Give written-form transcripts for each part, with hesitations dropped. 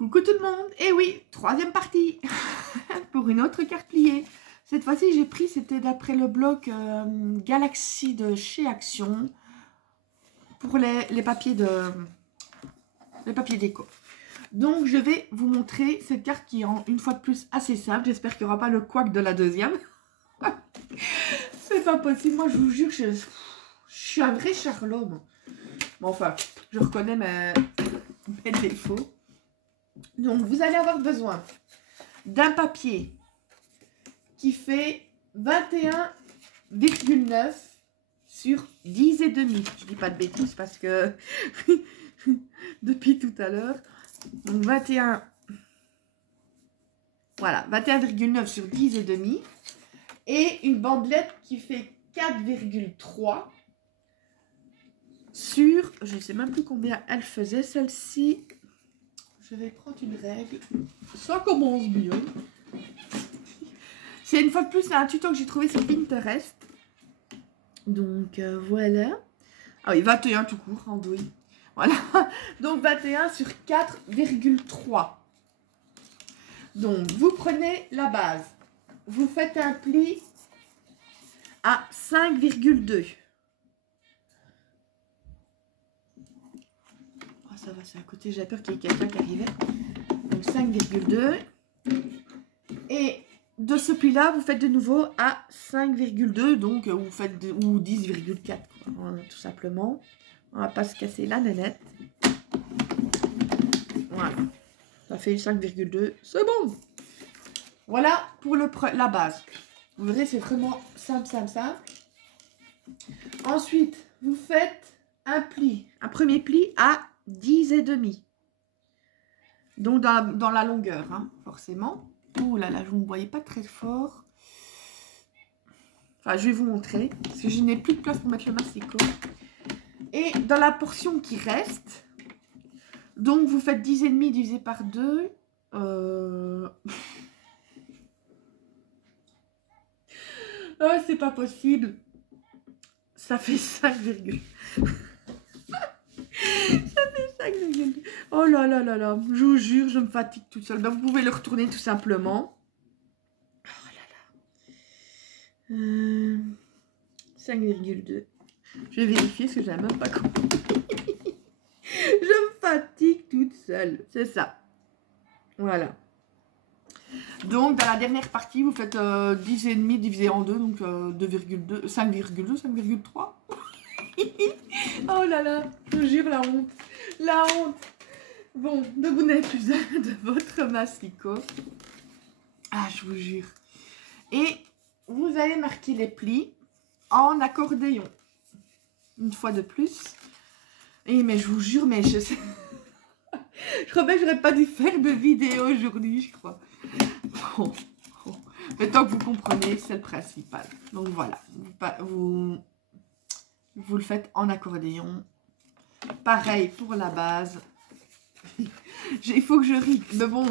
Coucou tout le monde. Et oui, troisième partie pour une autre carte pliée. Cette fois-ci, j'ai pris, c'était d'après le bloc Galaxy de chez Action pour les papiers déco. Donc, je vais vous montrer cette carte qui est une fois de plus assez simple. J'espère qu'il n'y aura pas le couac de la deuxième. C'est pas possible. Moi, je vous jure, je suis un vrai Charlot. Bon, enfin, je reconnais mes défauts. Donc, vous allez avoir besoin d'un papier qui fait 21,9 sur 10 et demi. Je dis pas de bêtises parce que depuis tout à l'heure. Donc, 21, voilà, 21,9 sur 10 et demi. Et une bandelette qui fait 4,3 sur, je ne sais même plus combien elle faisait, celle-ci. Je vais prendre une règle. Ça commence bien. C'est une fois de plus un tuto que j'ai trouvé sur Pinterest. Donc voilà. Ah oui, 21 tout court, en douille. Voilà. Donc 21 sur 4,3. Donc vous prenez la base. Vous faites un pli à 5,2. Oh, ça va, c'est à côté. J'ai peur qu'il y ait quelqu'un qui arrivait. Donc 5,2. Et de ce pli-là, vous faites de nouveau à 5,2. Donc vous faites ou 10,4. Tout simplement. On va pas se casser la nénette. Voilà. Ça fait 5,2. C'est bon. Voilà pour la base. Vous verrez, c'est vraiment simple, simple, simple. Ensuite, vous faites un pli. Un premier pli à 10 et demi. Donc, dans la longueur, hein, forcément. Ouh là là, vous ne me voyez pas très fort. Enfin, je vais vous montrer. Parce que je n'ai plus de place pour mettre le massicot. Et dans la portion qui reste, donc vous faites 10 et demi divisé par 2. Oh, c'est pas possible. Ça fait 5, ça fait 5,2. Oh là là là là. Je vous jure, je me fatigue toute seule. Ben, vous pouvez le retourner tout simplement. Oh là là. 5,2. Je vais vérifier parce que j'ai même pas compris. Je me fatigue toute seule. C'est ça. Voilà. Donc, dans la dernière partie, vous faites 10 et demi divisé en 2, donc 2,2, 5,2, 5,3. Oh là là, je vous jure, la honte. La honte. Bon, donc vous n'avez plus besoin de votre massicot. Ah, je vous jure. Et vous allez marquer les plis en accordéon. Une fois de plus. Et mais je vous jure, mais je sais... Je crois bien que j'aurais pas dû faire de vidéo aujourd'hui, je crois. Bon. Mais tant que vous comprenez, c'est le principal. Donc voilà, vous le faites en accordéon. Pareil pour la base. Il faut que je rie. Mais bon,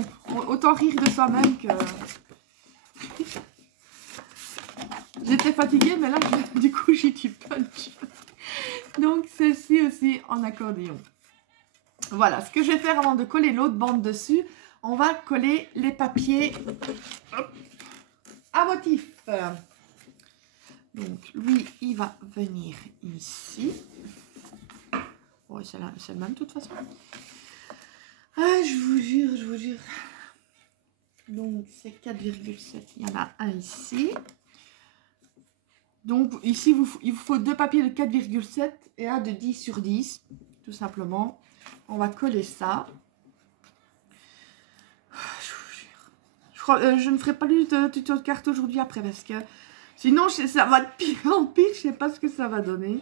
autant rire de soi-même que... J'étais fatiguée, mais là, du coup, j'ai du punch. Donc, celle-ci aussi en accordéon. Voilà, ce que je vais faire avant de coller l'autre bande dessus, on va coller les papiers à motif. Donc, lui, il va venir ici. Ouais, c'est le même de toute façon. Ah, je vous jure, je vous jure. Donc, c'est 4,7. Il y en a un ici. Donc, ici, il vous faut deux papiers de 4,7 et un de 10 sur 10. Tout simplement. On va coller ça. Je vous jure. Je crois, je ne ferai pas de tuto de carte aujourd'hui après parce que sinon ça va de pire en pire. Je ne sais pas ce que ça va donner.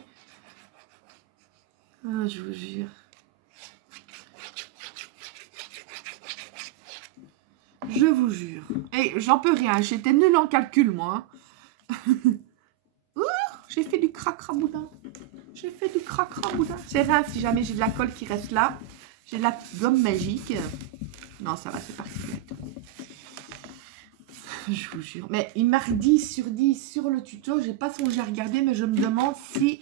Ah, je vous jure. Je vous jure. Et j'en peux rien. J'étais nulle en calcul, moi. J'ai fait du cracraboudin. J'ai fait du cracraboudin. C'est rien si jamais j'ai de la colle qui reste là. J'ai de la gomme magique. Non, ça va, c'est parti. Je vous jure. Mais il marque 10 sur 10 sur le tuto. J'ai pas songé à regarder, mais je me demande si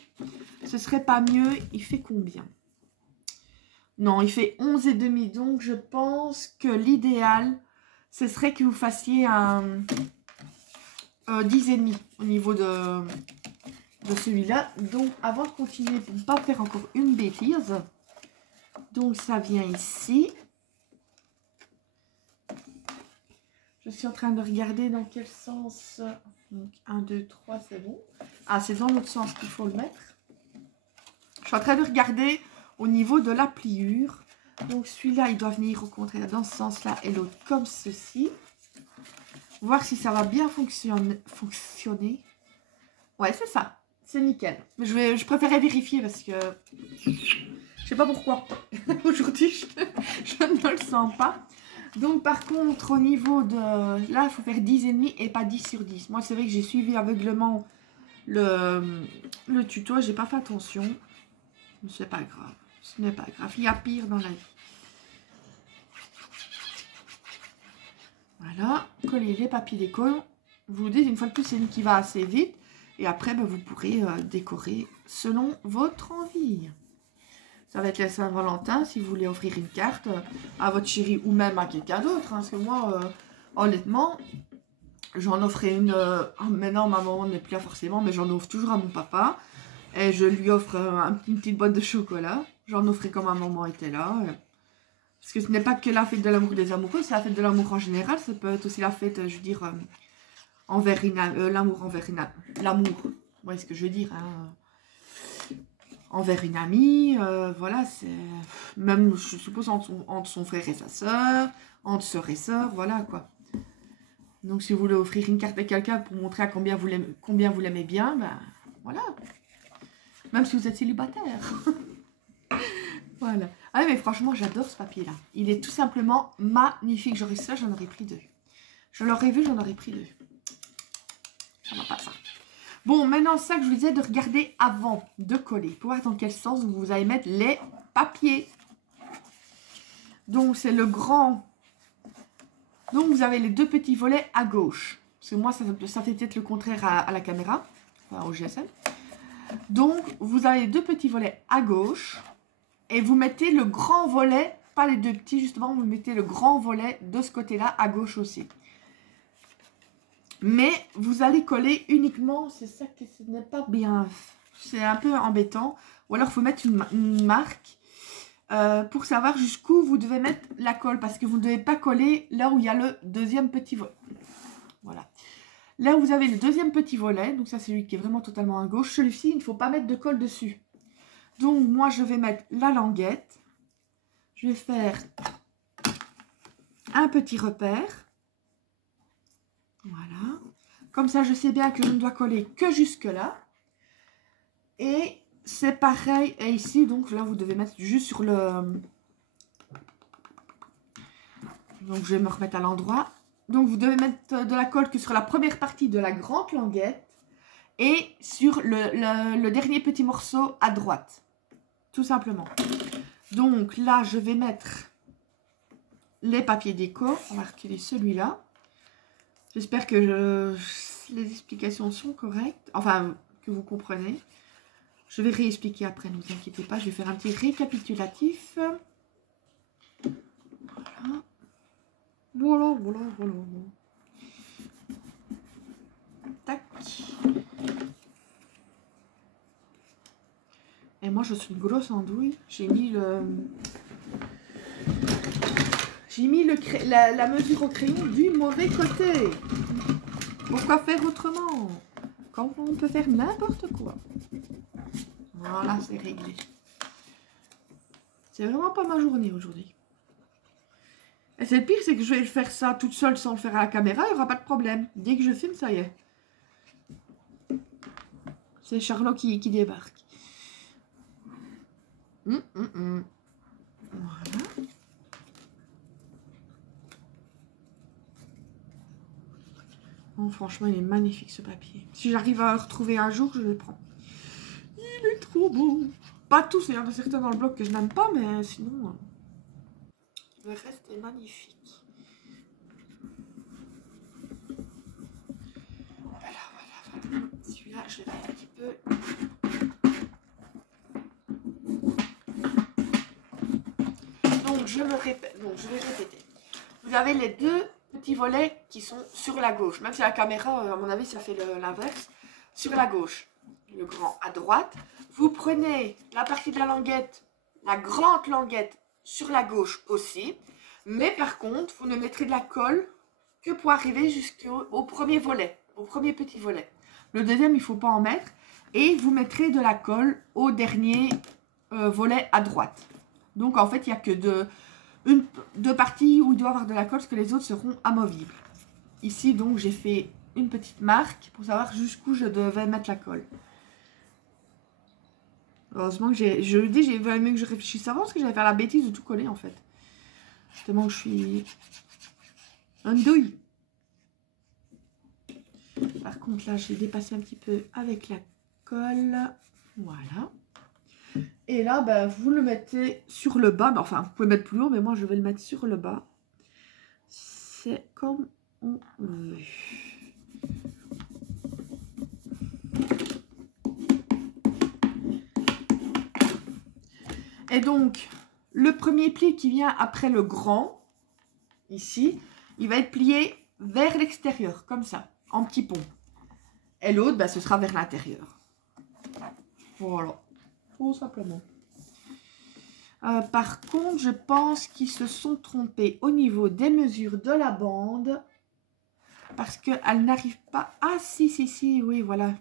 ce serait pas mieux. Il fait combien? Non, il fait 11,5. Donc, je pense pense que l'idéal, ce serait que vous fassiez un 10,5 au niveau de celui-là. Donc, avant de continuer, pour ne pas faire encore une bêtise, donc ça vient ici. Je suis en train de regarder dans quel sens. Donc, 1, 2, 3, c'est bon. Ah, c'est dans l'autre sens qu'il faut le mettre. Je suis en train de regarder au niveau de la pliure. Donc, celui-là, il doit venir au contraire dans ce sens-là et l'autre comme ceci. Voir si ça va bien fonctionner. Ouais, c'est ça. C'est nickel. Mais je préférais vérifier parce que je sais pas pourquoi. Aujourd'hui, je ne le sens pas. Donc, par contre, au niveau de... Là, il faut faire 10,5 et pas 10 sur 10. Moi, c'est vrai que j'ai suivi aveuglement le tuto. J'ai pas fait attention. Mais c'est pas grave. Ce n'est pas grave. Il y a pire dans la vie. Voilà. Collez les papiers déco. Je vous dis, une fois de plus, c'est une qui va assez vite. Et après, ben, vous pourrez décorer selon votre envie. Ça va être la Saint-Valentin, si vous voulez offrir une carte à votre chéri ou même à quelqu'un d'autre. Hein, parce que moi, honnêtement, j'en offrais une... maintenant, ma maman n'est plus là forcément, mais j'en offre toujours à mon papa. Et je lui offre une petite boîte de chocolat. J'en offrais quand ma maman était là. Parce que ce n'est pas que la fête de l'amour des amoureux, c'est la fête de l'amour en général. Ça peut être aussi la fête, je veux dire, envers l'amour envers l'amour. Vous voyez ce que je veux dire, hein, envers une amie, voilà, c'est même, je suppose, entre son frère et sa soeur, entre soeur et soeur, voilà, quoi. Donc, si vous voulez offrir une carte à quelqu'un pour montrer à combien vous l'aimez bien, ben, voilà. Même si vous êtes célibataire. Voilà. Ah, mais franchement, j'adore ce papier-là. Il est tout simplement magnifique. J'aurais ça, j'en aurais pris 2. Je l'aurais vu, j'en aurais pris 2. Ça va pas, ça. Bon, maintenant, ça que je vous disais de regarder avant de coller. Pour voir dans quel sens vous allez mettre les papiers. Donc, c'est le grand. Donc, vous avez les 2 petits volets à gauche. Parce que moi, ça fait peut-être le contraire à la caméra. Enfin, au GSM. Donc, vous avez les 2 petits volets à gauche. Et vous mettez le grand volet, pas les 2 petits, justement. Vous mettez le grand volet de ce côté-là à gauche aussi. Mais vous allez coller uniquement, c'est ça que ce n'est pas bien, c'est un peu embêtant. Ou alors il faut mettre une marque pour savoir jusqu'où vous devez mettre la colle. Parce que vous ne devez pas coller là où il y a le deuxième petit volet. Voilà. Là où vous avez le deuxième petit volet, donc ça c'est celui qui est vraiment totalement à gauche. Celui-ci, il ne faut pas mettre de colle dessus. Donc moi je vais mettre la languette. Je vais faire un petit repère. Voilà. Comme ça, je sais bien que je ne dois coller que jusque là. Et c'est pareil. Et ici, donc là, vous devez mettre juste sur le... Donc, je vais me remettre à l'endroit. Donc, vous devez mettre de la colle que sur la première partie de la grande languette. Et sur le dernier petit morceau à droite. Tout simplement. Donc, là, je vais mettre les papiers déco. On va reculer celui-là. J'espère que les explications sont correctes. Enfin, que vous comprenez. Je vais réexpliquer après, ne vous inquiétez pas. Je vais faire un petit récapitulatif. Voilà. Voilà. Tac. Et moi, je suis une grosse andouille. J'ai mis la mesure au crayon du mauvais côté. Pourquoi faire autrement? Quand on peut faire n'importe quoi. Voilà, c'est réglé. C'est vraiment pas ma journée aujourd'hui. Et c'est le pire, c'est que je vais faire ça toute seule sans le faire à la caméra, il n'y aura pas de problème. Dès que je filme, ça y est. C'est Charlot qui débarque. Voilà. Oh, franchement, il est magnifique ce papier. Si j'arrive à le retrouver un jour, je le prends. Il est trop beau. Pas tous, il y en a certains dans le bloc que je n'aime pas, mais sinon, le reste est magnifique. Voilà. Celui-là, je vais faire un petit peu. Donc, je me répète, donc je vais répéter. Vous avez les deux petits volets qui sont sur la gauche. Même si la caméra, à mon avis, ça fait l'inverse. Sur la gauche, le grand à droite. Vous prenez la partie de la languette, la grande languette sur la gauche aussi. Mais par contre, vous ne mettrez de la colle que pour arriver jusqu'au premier volet, au premier petit volet. Le deuxième, il ne faut pas en mettre. Et vous mettrez de la colle au dernier volet à droite. Donc en fait, il n'y a que deux parties où il doit y avoir de la colle, parce que les autres seront amovibles. Ici, donc, j'ai fait une petite marque pour savoir jusqu'où je devais mettre la colle. Heureusement que je le dis, j'ai mieux que je réfléchisse avant, parce que j'allais faire la bêtise de tout coller en fait. Justement, je suis un douille. Par contre, là, j'ai dépassé un petit peu avec la colle. Voilà. Et là, ben, vous le mettez sur le bas. Enfin, vous pouvez mettre plus haut, mais moi, je vais le mettre sur le bas. C'est comme on veut. Et donc, le premier pli qui vient après le grand, ici, il va être plié vers l'extérieur, comme ça, en petit pont. Et l'autre, ben, ce sera vers l'intérieur. Voilà, tout simplement. Par contre, je pense qu'ils se sont trompés au niveau des mesures de la bande. Parce qu'elle n'arrive pas... Ah, si, oui, voilà.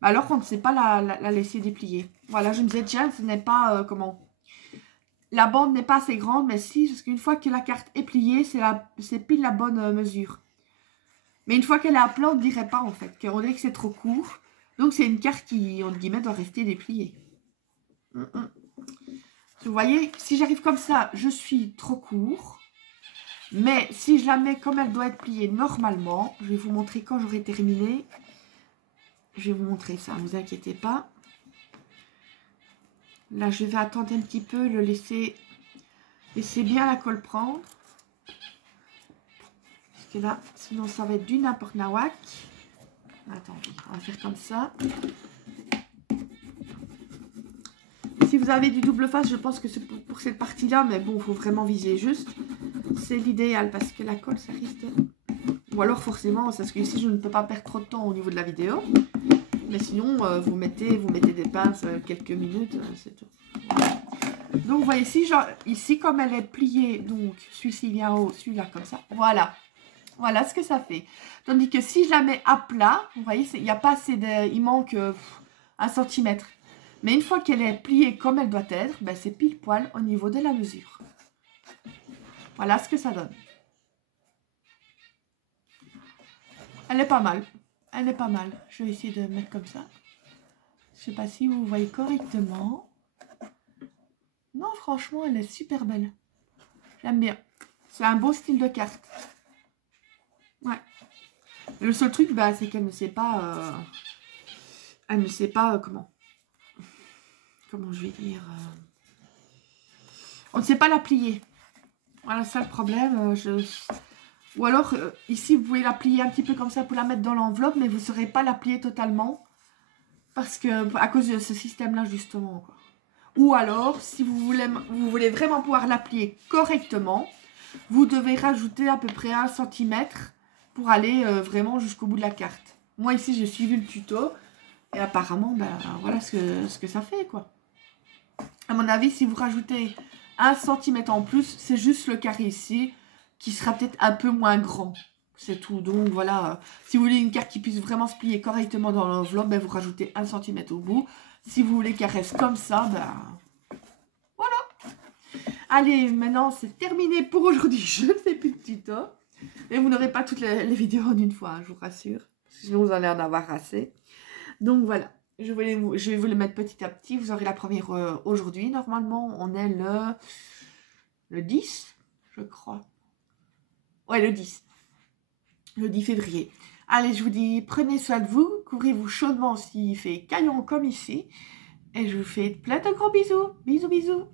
Alors on ne sait pas la laisser déplier. Voilà, je me disais, tiens, ce n'est pas... comment... La bande n'est pas assez grande, mais si, parce qu'une fois que la carte est pliée, c'est pile la bonne mesure. Mais une fois qu'elle est à plat, on ne dirait pas, en fait. On dirait que c'est trop court. Donc, c'est une carte qui, entre guillemets, doit rester dépliée. Vous voyez, si j'arrive comme ça, je suis trop court. Mais si je la mets comme elle doit être pliée normalement, je vais vous montrer quand j'aurai terminé. Je vais vous montrer ça, ne vous inquiétez pas. Là, je vais attendre un petit peu, le laisser bien la colle prendre. Parce que là, sinon ça va être du n'importe nawak. Attendez, on va faire comme ça. Si vous avez du double face, je pense que c'est pour cette partie-là, mais bon, il faut vraiment viser juste. C'est l'idéal parce que la colle, ça risque de... Ou alors forcément, c'est parce que ici, je ne peux pas perdre trop de temps au niveau de la vidéo. Mais sinon, vous mettez des pinces quelques minutes, c'est tout. Donc, vous voyez ici, genre, ici, comme elle est pliée, donc celui-ci vient en haut, celui-là comme ça. Voilà. Voilà ce que ça fait. Tandis que si je la mets à plat, vous voyez, il n'y a pas assez de... Il manque 1 cm. Mais une fois qu'elle est pliée comme elle doit être, ben c'est pile poil au niveau de la mesure. Voilà ce que ça donne. Elle est pas mal. Elle est pas mal. Je vais essayer de mettre comme ça. Je sais pas si vous voyez correctement. Non, franchement, elle est super belle. J'aime bien. C'est un beau style de carte. Ouais. Le seul truc, bah, c'est qu'elle ne sait pas... elle ne sait pas comment... Comment je vais dire... On ne sait pas la plier. Voilà, ça le problème. Ou alors, ici, vous pouvez la plier un petit peu comme ça pour la mettre dans l'enveloppe, mais vous ne saurez pas la plier totalement. Parce que, à cause de ce système-là, justement, quoi. Ou alors, si vous voulez vraiment pouvoir la plier correctement, vous devez rajouter à peu près 1 cm pour aller vraiment jusqu'au bout de la carte. Moi, ici, j'ai suivi le tuto. Et apparemment, ben, voilà ce que ça fait, quoi. À mon avis, si vous rajoutez 1 cm en plus, c'est juste le carré ici qui sera peut-être un peu moins grand. C'est tout. Donc voilà, si vous voulez une carte qui puisse vraiment se plier correctement dans l'enveloppe, ben, vous rajoutez 1 cm au bout. Si vous voulez qu'elle reste comme ça, ben voilà. Allez, maintenant c'est terminé pour aujourd'hui. Je ne fais plus de tuto. Et vous n'aurez pas toutes les vidéos en une fois, hein, je vous rassure. Sinon vous allez en avoir assez. Donc voilà. Je vais vous les mettre petit à petit. Vous aurez la première aujourd'hui. Normalement, on est le 10, je crois. Ouais, le 10. Le 10 février. Allez, je vous dis, prenez soin de vous. Couvrez-vous chaudement s'il fait caillon comme ici. Et je vous fais plein de gros bisous. Bisous, bisous.